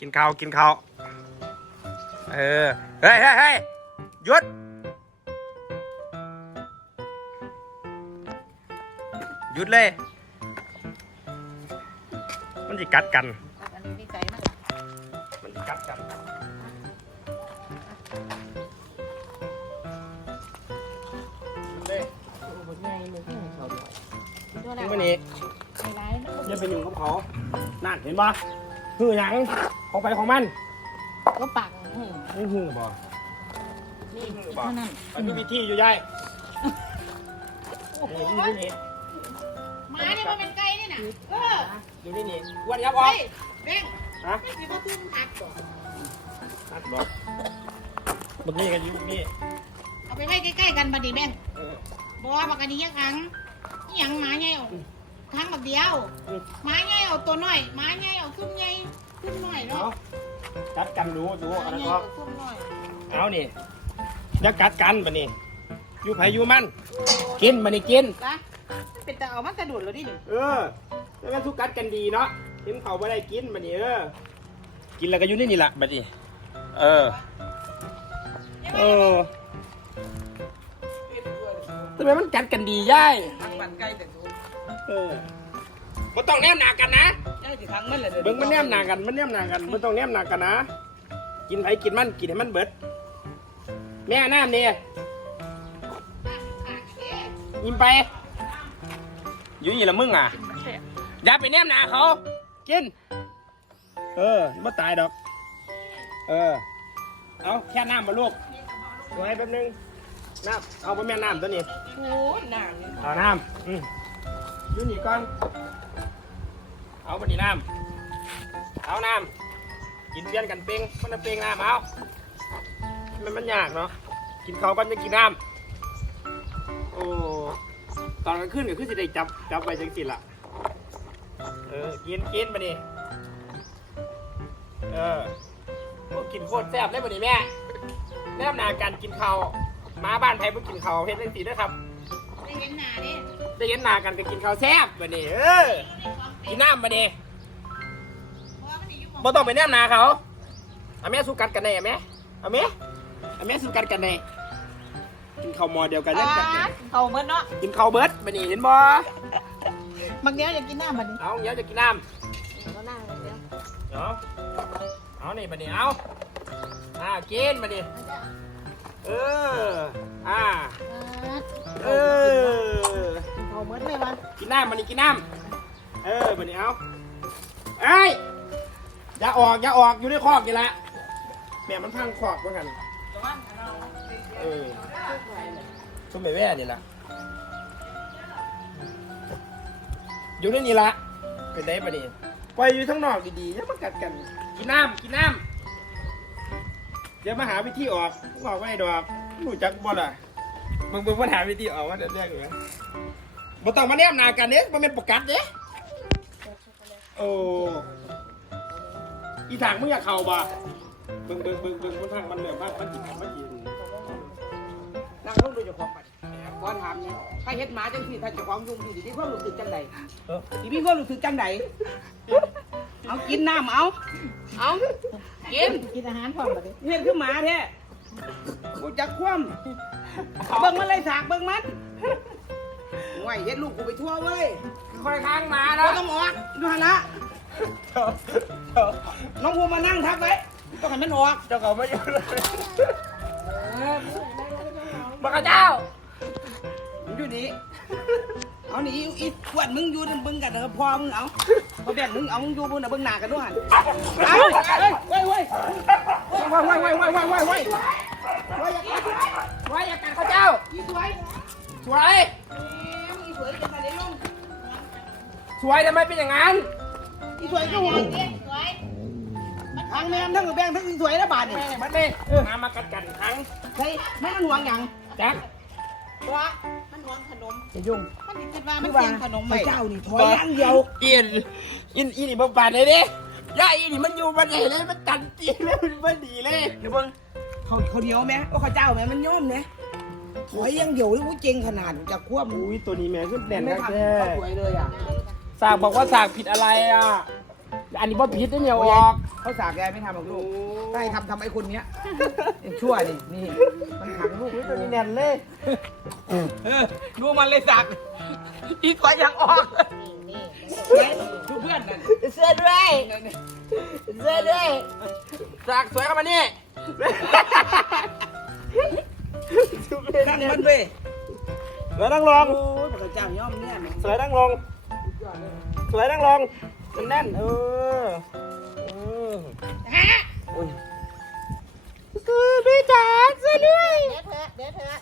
กินข้าวกินข้าวเออเฮ้ยเฮ้ยเฮ้ยหยุดหยุดเลย มันจะกัดกัน อันนี้นี่ไก่นะมันจะกัดกันเลยโอ้โหใหญ่เลยที่เขาด้วยตัวแรถึกงวันนี้ไฮไลท์มัน อย่าไปยุ่งกับเขานั่นเห็นปะคือหยัง ของไปของมันก็ปักอืมนี่คือบ่นี่เท่านั้นมันมีวิธีอยู่ยายนี่อยู่นี่หมาเนี่ยมันเป็นไก่นี่น่ะเอออยู่นี่นี่อ้วันยับออเฮ้กยแบงค์ฮะไม่สิบ่ทุ่มทักก่อนนัดบอกบักนี่กันอยู่นี่เอาไปไว้ใกล้ๆกันบัดนี้แบงค์เออบอกว่าบักอันนี้ยังครั้งอีหยังหมาใหญ่เอาครั้งบักเดียวอืมหมาใหญ่เอาตัวน้อยหมาใหญ่เอาซุ่มใหญ่ ซุ่มน้อยเอาเนาะกัดกันดูดูหมาอันนั้นใหญ่ก็เอาซุ่มน้อยเอานี่อย่ากัดกันบัดนี้อยู่ไผอยู่มัน กินบัดนี้กิน นะมันเป็นแต่เอามันกระโดดแล้วดินี่เออแล้วมันทุกกัดกันดีเนาะกินเขาไม่ได้กินบัดนี้เออกินแล้วก็อยู่นี่นี่แหละบัดนี้ เออ เออทำไมมันกัดกันดีย่ายปันไก่แต่ตัวเออ บ่ต้องแนมหนากันนะ ย่ายสิครั้งมันแหละเด้อเบิ่งมันแนมหนากัน มันแนมหนากันบ่ต้องแนมหนากันนะ กินไผกินมัน กินให้มันเบิด แม่น้ำนี่ยิ้มไป อยู่นี่ละมึงอะ อย่าไปแนมหนาเขา กิน เออไม่ตายดอก เออ เอาแค่น้ำมาลูกไว้แป๊บนึง น้ำ เอาไปแม่น้ำตัวนี้ โอ้ยหนังเอาน้ำอืมอยู่นี่ก่อน เอาบันนี้น้ำเอาน้ำกินเพี้ยนกันเป่งมันจะเป่งน้ำเอามันมันยากเนาะกินเขาวก่อนจะกินน้ำโอ้ตอนกลางคืนก็คือสิได้จับจับไปจังสิล่ะเออกินกินมาดิเออโอ้กินโคตรแซ่บเลยมาดิแม่แม่นาการกินข้าวมาบ้านไผ่บ่กินข้าวเฮ็ดจังซี่เด้อครับได้เห็นหน้าดิได้เห็นหน้ากันก็กินข้าวแซ่บมาดิเออ กินน้ำมาดิเพราะว่ามันอยู่หม้องบ่ต้องไปแนมหนาเขาเอาแม่สู้กัดกันแน่แม่เอาแม่เอาแม่สู้กัดกันแน่กินข้าวหมอเดียวกันยังกัดกันเขาเมื่อเนาะกินข้าวเบิดมาดิเห็นบ่บางเดียวอยากกินน้ำมันนี่เอาเดี๋ยวจะกินน้ำก็นั่งเดียวเอาเอานี่มาดิเอาอ่ากินมาดิเอออ่าเออ เขาเมื่อเลยวะกินน้ำมาดิกินน้ำ เออมาดิเอาเอ้ยอย่าออกอย่าออกอยู่ในคอกนี่แหละแม่มันพังคอกเหมือนกันเออส้มใบแว่นี่ละอยู่ในนี่ละเป็นได้ปะนี่ปอยอยู่ข้งนอกดีๆอย่ามากัดกัน กินน้ำกินน้ำเดี๋ยวมาหาวิธีออกบอกไอ้ดอกรู้จักบ่ล่ะมึงมึงมาหาวิธีออกว่าเดี๋ยวเรียกอยู่นะบ่ต้องมาแนมหนากันเด้บ่แม่นประกัดเด้ โอ้อีทางมึงอยากเข้าบ่เบิ่งเบิ่งเบิ่งเบิ่งมันทางมันเหลือมากมันจิมันจินั่งลงดูเจ้าของไปขอถามเนี่ยถ้าเฮ็ดหมาจังซี่ถ้าเจ้าของยุ่งดีดีความรู้สึกจังใดเออสิมีความรู้สึกจังใดเอากินน้ำเอาเอากินกินอาหารพร้อมบัดนี้เฮ็ดคือหมาแท้กูจักคว่ำเบิ่งมันเลยสากเบิ่งมันห่วยเฮ็ดลูกกูไปทั่วเว้ย ค่อยค้างมาบ่นะต้องออกดูหั่นละน้องภูมานั่งทับไว้ต้องให้มันออกเจ้าเขาไม่อยู่เลยบักเจ้ามึงอยู่นี่เอานี่อีขวดมึงอยู่นั่นเบิ่งกันเด้อพ่อมึงเอาพอแบ่งมึงเอามึงอยู่พุ่นน่ะเบิ่งหน้ากันด้วยหั่นเอาเฮ้ยเฮ้ยเฮ้ยว้ายว้ายว้ายว้ายว้ายว้ายว้ายว้ายอย่ากัดข้าเจ้าอีสวยสวยอีสวยจะมาได้ลง สวยทำไมเป็นอย่างนั้นอีสวยก็ห่วงเด็กสวยทั้งแม่ทั้งแบงทั้งอีสวยแล้วบาดนี่มันเลยมามากัดกันครั้งใช่ไม่มันห่วงหยังจักเพราะว่ามันหวงขนมจะยุ่งมันสิคิดว่ามันเสียงขนมพไว้ระเจ้านี่ถอยอย่างเดียวเอียนอินอีนี่บ่ปานเลยดิย่าอีนี่มันอยู่มันใหญ่เลยมันตันจีเลยมันบ่ดีเลยเดี๋ยวเบิ่งเขาเขาเดียวไหมว่าเขาเจ้าไหมมันย่อมไหมถอยอย่างเดียวนี่กูเก่งขนาดจะควบอุ้ยตัวนี้แม่สุดแน่นไม่มากทำแท้เขาสวยเลยอะ สากบอกว่าสากผิดอะไรอะ อันนี้บ่ผิดได้เนี่ยออกเขาสากยายไม่ทำหรอกลูกถ้าให้ทำทำไอ้คนเนี้ยไอ้ชั่วนี่นี่มันขังลูกตัวนี้แน่นเลยเออดูมันเลยสากอีกกว่ายังออกนี่ดูเพื่อนนั่นเสื้อด้วยเสื้อด้วยสากสวยเข้ามานี่นั่งมันเว้ยสวยนั่งลงโอ้ยพระเจ้าย่อมเนี่ยนะสวยนั่งลง สวยนั่งลงมันแน่นเออเออฮะอุ้ยคือพี่จ๋าสวยด้วย เดี๋ยวเถอะเดี๋ยวเถอะ